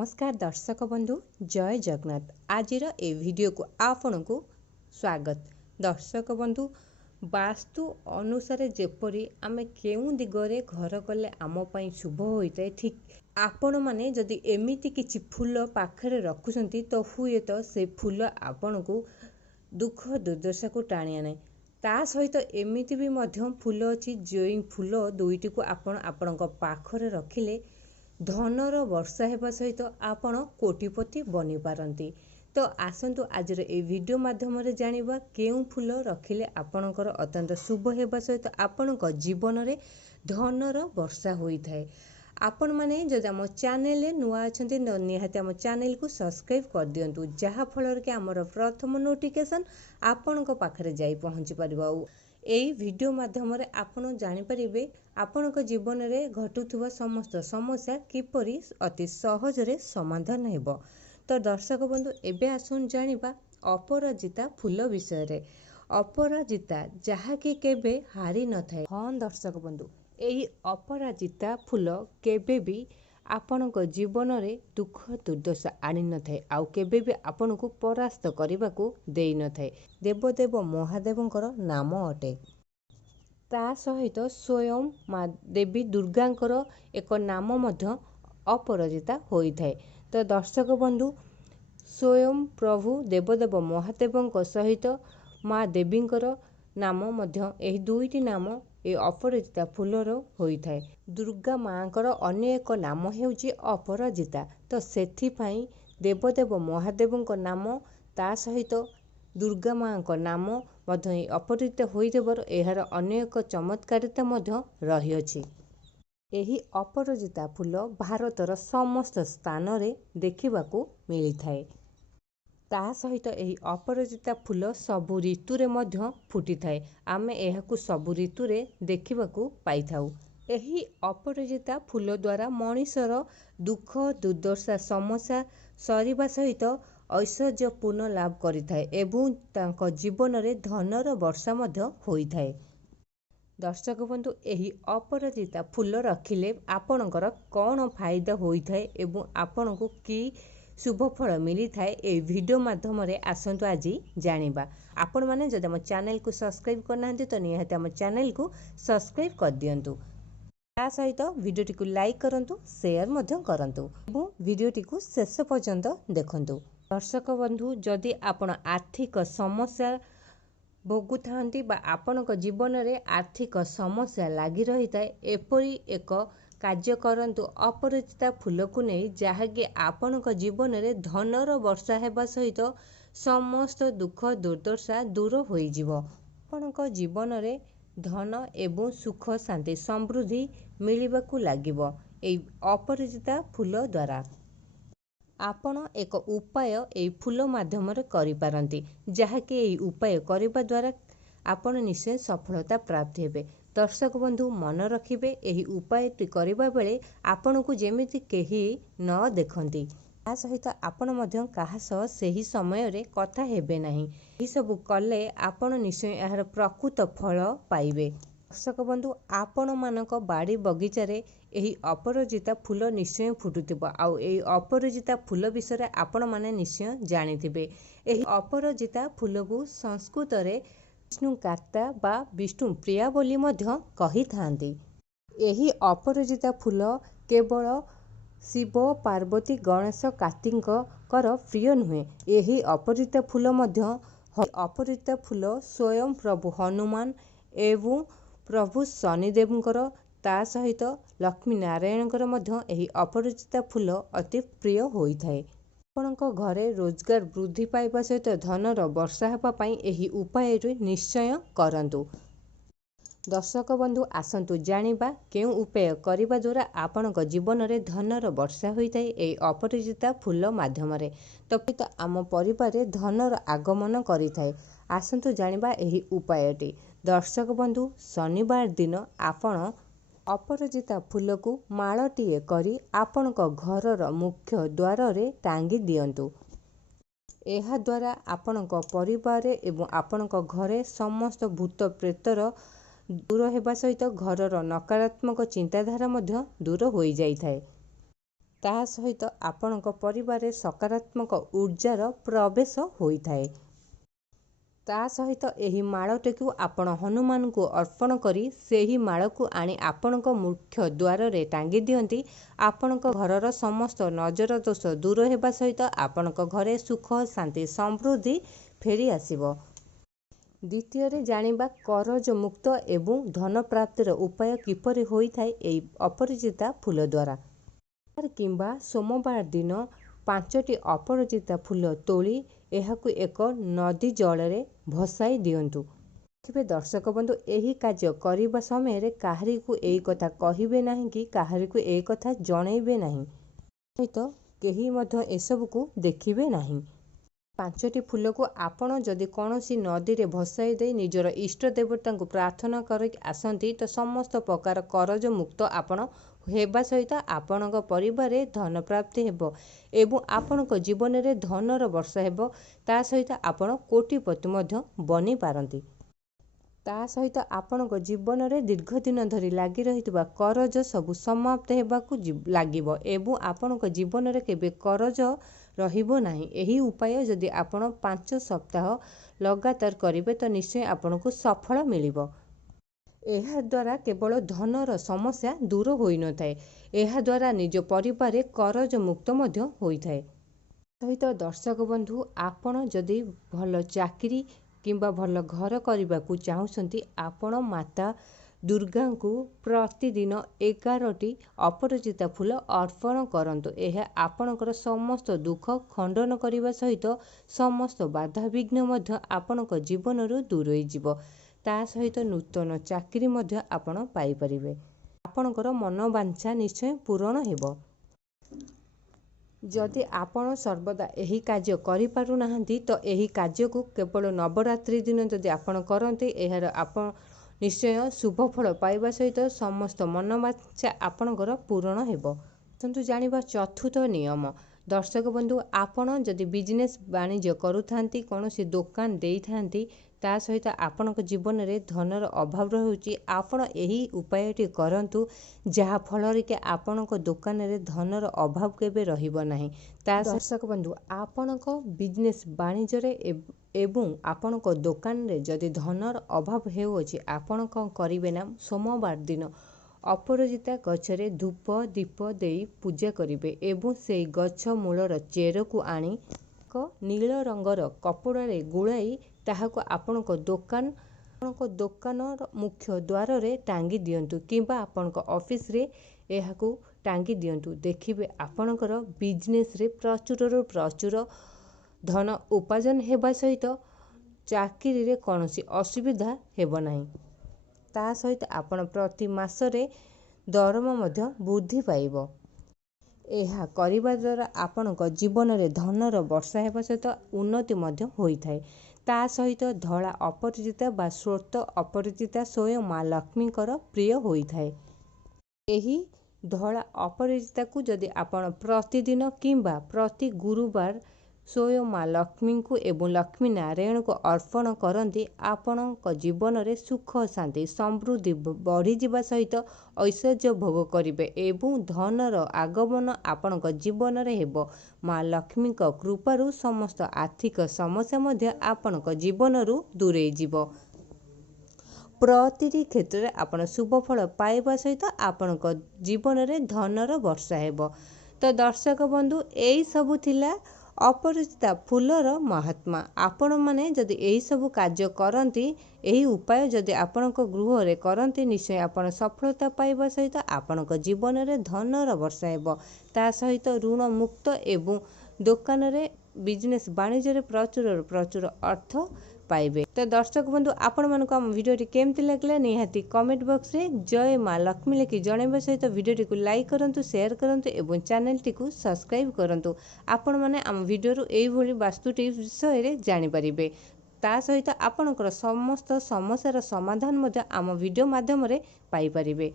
नमस्कार दर्शक बंधु जय जगन्नाथ आज ए वीडियो को आपण को स्वागत। दर्शक बंधु वास्तु अनुसार जेपरी आमे केउ दिगरे घर कले आम पई शुभ होइते ठीक आपण माने जदि एमिति किछि फूल पाखरे रखुसंती तो हुए तो से फूल आपण को दुख दुर्दशा को टाणी आने। ता सहित एमिति भी मध्यम फूल अछि जोई फूल दुईटी को आपण आपणक पाखरे रखिले धनर वर्षा हेबा सहित आपण कोटिपति बनी पारंती। तो आसंतु आज ए वीडियो माध्यम रे जानिबा केउ फूल रखिले आपणकर अत्यंत शुभ हेबा सहित आपणक जीवन रे धनर वर्षा होई थाए। आपण माने जदि आम चैनल रे नुआ अछंती निहाती आम चैनल को सब्सक्राइब कर दियंतु जहा फल के हमर प्रथम नोटिफिकेशन आपणक पाखरे जाई पहुंची परिबा। एई वीडियो माध्यम रे आपण जानि परिबे आपणक जीवन रे घटुथुवा समस्त समस्या किपरि अति सहज रे समाधान हेबो। तो दर्शक बंधु एबे आसुन जानिबा अपराजिता फूल विषय रे। अपराजिता जहा कि केबे हारी न थाए। हां दर्शक बंधु एही अपराजिता फूल केबे भी आपणक जीवन रे दुख दुर्दशा आनी न थाए आउ केबे भी आपन को परास्त करबा को देई न थाए। देवदेव महादेवंकर नाम अटे। ता सहित स्वयं माँ देवी दुर्गांकर एक नाम मध्य अपराजिता होई थाए। तो दर्शक बंधु स्वयं प्रभु देवदेव महादेवंक सहित माँ देवींकर नाम मध्य एही दुईटी नाम ए अपराजिता फूलर होई थाए। दुर्गा माँकर अन्य एक नाम हेउची अपराजिता। तो सेथि पई देवदेव महादेवंक नाम ता सहित दुर्गा माँक नाम मध्य अपराजिता होइदेवर एहार अन्य एक चमत्कारिता मध्य रहिअछि। एही अपराजिता फूल भारतर समस्त स्थान रे देखिबाकू मिली थाए। ता सहित एही अपराजिता फूल सबु ऋतु रे मध्य फुटी थाए। आमे एहाकू सबु ऋतु रे देखिबाकू पाई थाउ। एही अपराजिता फूल द्वारा मनुष्यर दुख दुर्दशा समस्या सरिबा सहित ऐश्वर्यपूर्ण लाभ करिथाए एवं तांको जीवन रे धनर वर्षा मध्य होई थाए। दर्शक बंधु एही अपराजिता फूल रखिले आपणकर कौन फायदा होई थाए एवं आपणको की शुभ फल मिली थाए ए वीडियो माध्यम रे आसंतु आज जानिबा। आपण माने जदि हम चैनल को सब्सक्राइब करनांती तो निहाती हम चैनल को सब्सक्राइब कर दियंतु। ता सहित वीडियोटी को लाइक करंतु शेयर मध्य करंतु एवं वीडियोटी को शेष पर्यंत देखंतु। दर्शक बंधु जदि आपण आर्थिक समस्या भोगुथांती बा आपणक जीवन रे आर्थिक समस्या लागि रही थाए एपरी एक कार्य करंतु अपराजिता फूल को नै जहाँकि आपणक जीवन रे धनर वर्षा हेबा सहित समस्त दुख दुर्दशा दूर होई जिवो। आपणक जीवन रे धन एवं सुख शांति समृद्धि मिलिबाकू लागिबो एई अपराजिता फूल द्वारा। आपण एक उपाय एई फूल माध्यम रे करि पारंती जहाँकि एई उपाय करिबा द्वारा आपण निश्चय सफलता प्राप्त हेबे। दर्शक बंधु मन रखिबे एही उपायटी करिबा बेले आपण को जेमिति केही न देखंती ता सहित आपण मध्य काहा सह सेही समय रे कथा हेबे नाही। एही सब कले आपण निश्चय एहार प्रकृत फल पाइबे। दर्शक बंधु आपण मानक बाड़ी बगीचा रे एही अपराजिता फूल निश्चय फुटुथिबो आउ एही अपराजिता फूल विषय आपण माने निश्चय जानिथिबे। एही अपराजिता फूल को संस्कृत रे विष्णु कार्ता बा विष्णु प्रिया बोली मध्य कही थांती। एही अपराजिता फूल केवल शिव पार्वती गणेश कार्तिककर प्रिय नुहे। एही अपराजिता फूल मध्य अपराजिता फूल स्वयं प्रभु हनुमान एवं प्रभु शनिदेवंकर ता सहित लक्ष्मी नारायणकर मध्य एही अपराजिता फूल अति प्रिय होई थाए। आपणक घरे रोजगार वृद्धि पाइबा सहित धनर वर्षा हेबा पई एही उपाय निश्चय करंतु। दर्शक बंधु आसंतु जानिबा केउ उपाय करिबा द्वारा आपणक जीवन रे धनर वर्षा होई थाए एई अपराजिता फूल माध्यम रे। तो आम परिवार रे धनर आगमन करि थाए। आसंतु जानिबा एही उपायटी। दर्शक बंधु शनिवार दिन आपण अपराजिता फूल को माळटीए करी आपणक घरर मुख्य द्वार रे टांगी दियंतु। एहा द्वारा आपणक परिवार एवं आपणक घरे समस्त भूत प्रेतर दूर हेबा सहित घरर नकारात्मक चिंताधारा मध्य दूर होई जाई थाए। ତା ସହିତ ଆପଣଙ୍କ ପରିବାରରେ ସକାରାତ୍ମକ ଊର୍ଜାର ପ୍ରବେଶ ହୋଇଥାଏ। ତା ସହିତ ଏହି ମାଳଟିକୁ ଆପଣ ହନୁମାନଙ୍କୁ ଅର୍ପଣ କରି ସେହି ମାଳକୁ ଆଣି ଆପଣଙ୍କ ମୁଖ୍ୟ ଦ୍ୱାରରେ ଟାଙ୍ଗି ଦିଅନ୍ତି। ଆପଣଙ୍କ ଘରର ସମସ୍ତ ନଜର ଦୋଷ ଦୂର ହେବା ସହିତ ଆପଣଙ୍କ ଘରେ ସୁଖ, ଶାନ୍ତି, ସମୃଦ୍ଧି ଫେରି ଆସିବ। ଦ୍ୱିତୀୟରେ ଜାଣିବା କରଜ ମୁକ୍ତ ଏବଂ ଧନ ପ୍ରାପ୍ତିର ଉପାୟ କିପରି ହୋଇଥାଏ ଏହି ଅପରାଜିତା ଫୁଲ ଦ୍ୱାରା। କିମ୍ବା ସୋମବାର ଦିନ 5ଟି ଅପରାଜିତା ଫୁଲ ତୋଳି ଏହାକୁ ଏକ ନଦୀ ଜଳରେ ଭସାଇ ଦିଅନ୍ତୁ। ଦେଖିବେ ଦର୍ଶକ ବନ୍ଧୁ, ଏହି କାର୍ଯ୍ୟ କରିବା ସମୟରେ କାହାରିକୁ ଏହି କଥା କହିବେ ନାହିଁ କି କାହାରିକୁ ଏହି କଥା ଜଣାଇବେ ନାହିଁ। ସହିତ କେହି ମଧ୍ୟ ଏସବୁକୁ ଦେଖିବେ ନାହିଁ। 5ଟି ଫୁଲକୁ ଆପଣ ଯଦି କୌଣସି ନଦୀରେ ଭସାଇ ଦେଇ ନିଜର ଇଷ୍ଟ ଦେବତାଙ୍କୁ ପ୍ରାର୍ଥନା କରି ଆସନ୍ତି ତ ସମସ୍ତ ପ୍ରକାର କରଜ ମୁକ୍ତ ଆପଣ ହେବା ସହିତ ଆପଣଙ୍କ ପରିବାରରେ ଧନ ପ୍ରାପ୍ତି ହେବ ଏବଂ ଆପଣଙ୍କ ଜୀବନରେ ଧନର ବର୍ଷା ହେବ। ତା ସହିତ ଆପଣ କୋଟିପତି ମଧ୍ୟ ବନିପାରନ୍ତି। ତା ସହିତ ଆପଣଙ୍କ ଜୀବନରେ ଦୀର୍ଘ ଦିନ ଧରି ଲାଗି ରହିଥିବା କରଜ ସବୁ ସମାପ୍ତ ହେବାକୁ ଲାଗିବ ଏବଂ ଆପଣଙ୍କ ଜୀବନରେ କେବେ କରଜ ରହିବ ନାହିଁ। ଏହି ଉପାୟ ଯଦି ଆପଣ 5 ସପ୍ତାହ ଲଗାତାର କରିବେ ତ ନିଶ୍ଚୟ ଆପଣଙ୍କୁ ସଫଳ ମିଳିବ। ଏହାଦ୍ୱାରା କେବଳ ଧନର ସମସ୍ୟା ଦୂର ହୋଇନଥାଏ, ଏହାଦ୍ୱାରା ନିଜ ପରିବାରରେ କରଜ ମୁକ୍ତ ମଧ୍ୟ ହୋଇଥାଏ। ସହିତ ଦର୍ଶକ ବନ୍ଧୁ, ଆପଣ ଯଦି ଭଲ ଚାକିରି କିମ୍ବା ଭଲ ଘର କରିବାକୁ ଚାହୁଁଛନ୍ତି ଆପଣ ମାତା ଦୁର୍ଗାଙ୍କୁ ପ୍ରତିଦିନ 11ଟି ଅପରାଜିତା ଫୁଲ ଅର୍ପଣ କରନ୍ତୁ। ଏହା ଆପଣଙ୍କର ସମସ୍ତ ଦୁଃଖ ଖଣ୍ଡନ କରିବା ସହିତ ସମସ୍ତ ବାଧାବିଘ୍ନ ମଧ୍ୟ ଆପଣଙ୍କ ଜୀବନରୁ ଦୂରେଇଯିବ। ତା ସହିତ ନୂତନ ଚାକିରି ମଧ୍ୟ ଆପଣ ପାଇପାରିବେ। ଆପଣଙ୍କର ମନୋବାଞ୍ଛା ନିଶ୍ଚୟ ପୂରଣ ହେବ। ଯଦି ଆପଣ ସର୍ବଦା ଏହି କାର୍ଯ୍ୟ କରିପାରୁନାହାନ୍ତି ତ ଏହି କାର୍ଯ୍ୟକୁ କେବଳ ନବରାତ୍ରି ଦିନ ଯଦି ଆପଣ କରନ୍ତି ଏହାର ଆପଣ ନିଶ୍ଚୟ ଶୁଭ ଫଳ ପାଇବା ସହିତ ସମସ୍ତ ମନୋବାଞ୍ଛା ଆପଣଙ୍କର ପୂରଣ ହେବ। ଆସନ୍ତୁ ଜାଣିବା ଚତୁର୍ଥ ନିୟମ। ଦର୍ଶକ ବନ୍ଧୁ, ଆପଣ ଯଦି ବିଜନେସ୍ ବାଣିଜ୍ୟ କରୁଥାନ୍ତି, କୌଣସି ଦୋକାନ ଦେଇଥାନ୍ତି, ତା ସହିତ ଆପଣଙ୍କ ଜୀବନରେ ଧନର ଅଭାବ ରହୁଛି, ଆପଣ ଏହି ଉପାୟଟି କରନ୍ତୁ ଯାହା ଫଳରେ କି ଆପଣଙ୍କ ଦୋକାନରେ ଧନର ଅଭାବ କେବେ ରହିବ ନାହିଁ। ତା ଦର୍ଶକ ବନ୍ଧୁ, ଆପଣଙ୍କ ବିଜନେସ୍ ବାଣିଜ୍ୟରେ ଏବଂ ଆପଣଙ୍କ ଦୋକାନରେ ଯଦି ଧନର ଅଭାବ ହେଉଅଛି ଆପଣ କ'ଣ କରିବେ ନା ସୋମବାର ଦିନ ଅପରାଜିତା ଗଛରେ ଧୂପ ଦୀପ ଦେଇ ପୂଜା କରିବେ ଏବଂ ସେହି ଗଛ ମୂଳର ଚେରକୁ ଆଣି ଏକ ନୀଳ ରଙ୍ଗର କପଡ଼ାରେ ଗୁଡ଼ାଇ ତାହାକୁ ଆପଣଙ୍କ ଦୋକାନର ମୁଖ୍ୟ ଦ୍ୱାରରେ ଟାଙ୍ଗି ଦିଅନ୍ତୁ କିମ୍ବା ଆପଣଙ୍କ ଅଫିସରେ ଏହାକୁ ଟାଙ୍ଗି ଦିଅନ୍ତୁ। ଦେଖିବେ ଆପଣଙ୍କର ବିଜନେସ୍ରେ ପ୍ରଚୁରରୁ ପ୍ରଚୁର ଧନ ଉପାର୍ଜନ ହେବା ସହିତ ଚାକିରିରେ କୌଣସି ଅସୁବିଧା ହେବ ନାହିଁ। ତା ସହିତ ଆପଣ ପ୍ରତି ମାସରେ ଦରମା ମଧ୍ୟ ବୃଦ୍ଧି ପାଇବ। ଏହା କରିବା ଦ୍ୱାରା ଆପଣଙ୍କ ଜୀବନରେ ଧନର ବର୍ଷା ହେବା ସହିତ ଉନ୍ନତି ମଧ୍ୟ ହୋଇଥାଏ। ତା ସହିତ ଧଳା ଅପରାଜିତା ବା ଶ୍ଵେତ ଅପରାଜିତା ସ୍ୱୟଂ ମା ଲକ୍ଷ୍ମୀଙ୍କର ପ୍ରିୟ ହୋଇଥାଏ। ଏହି ଧଳା ଅପରାଜିତାକୁ ଯଦି ଆପଣ ପ୍ରତିଦିନ କିମ୍ବା ପ୍ରତି ଗୁରୁବାର ସ୍ୱୟଂ ମା ଲକ୍ଷ୍ମୀଙ୍କୁ ଏବଂ ଲକ୍ଷ୍ମୀ ନାରାୟଣଙ୍କୁ ଅର୍ପଣ କରନ୍ତି ଆପଣଙ୍କ ଜୀବନରେ ସୁଖ, ଶାନ୍ତି, ସମୃଦ୍ଧି ବଢ଼ିଯିବା ସହିତ ଐଶ୍ୱର୍ଯ୍ୟ ଭୋଗ କରିବେ ଏବଂ ଧନର ଆଗମନ ଆପଣଙ୍କ ଜୀବନରେ ହେବ। ମା ଲକ୍ଷ୍ମୀଙ୍କ କୃପାରୁ ସମସ୍ତ ଆର୍ଥିକ ସମସ୍ୟା ମଧ୍ୟ ଆପଣଙ୍କ ଜୀବନରୁ ଦୂରେଇଯିବ। ପ୍ରତିଟି କ୍ଷେତ୍ରରେ ଆପଣ ଶୁଭ ଫଳ ପାଇବା ସହିତ ଆପଣଙ୍କ ଜୀବନରେ ଧନର ବର୍ଷା ହେବ। ତ ଦର୍ଶକ ବନ୍ଧୁ, ଏଇ ସବୁ ଥିଲା ଅପରାଜିତା ଫୁଲର ମହାତ୍ମା। ଆପଣମାନେ ଯଦି ଏହିସବୁ କାର୍ଯ୍ୟ କରନ୍ତି, ଏହି ଉପାୟ ଯଦି ଆପଣଙ୍କ ଗୃହରେ କରନ୍ତି ନିଶ୍ଚୟ ଆପଣ ସଫଳତା ପାଇବା ସହିତ ଆପଣଙ୍କ ଜୀବନରେ ଧନର ବର୍ଷା ହେବ। ତା ସହିତ ଋଣ ମୁକ୍ତ ଏବଂ ଦୋକାନରେ ବିଜନେସ୍ ବାଣିଜ୍ୟରେ ପ୍ରଚୁରରୁ ପ୍ରଚୁର ଅର୍ଥ ପାଇବେ। ତ ଦର୍ଶକ ବନ୍ଧୁ, ଆପଣମାନଙ୍କୁ ଆମ ଭିଡ଼ିଓଟି କେମିତି ଲାଗିଲା ନିହାତି କମେଣ୍ଟ ବକ୍ସରେ ଜୟ ମା ଲକ୍ଷ୍ମୀ ଲେଖି ଜଣାଇବା ସହିତ ଭିଡ଼ିଓଟିକୁ ଲାଇକ୍ କରନ୍ତୁ, ସେୟାର କରନ୍ତୁ ଏବଂ ଚ୍ୟାନେଲଟିକୁ ସବସ୍କ୍ରାଇବ୍ କରନ୍ତୁ। ଆପଣମାନେ ଆମ ଭିଡ଼ିଓରୁ ଏହିଭଳି ବାସ୍ତୁ ଟିପ୍ସ ବିଷୟରେ ଜାଣିପାରିବେ। ତା ସହିତ ଆପଣଙ୍କର ସମସ୍ତ ସମସ୍ୟାର ସମାଧାନ ମଧ୍ୟ ଆମ ଭିଡ଼ିଓ ମାଧ୍ୟମରେ ପାଇପାରିବେ।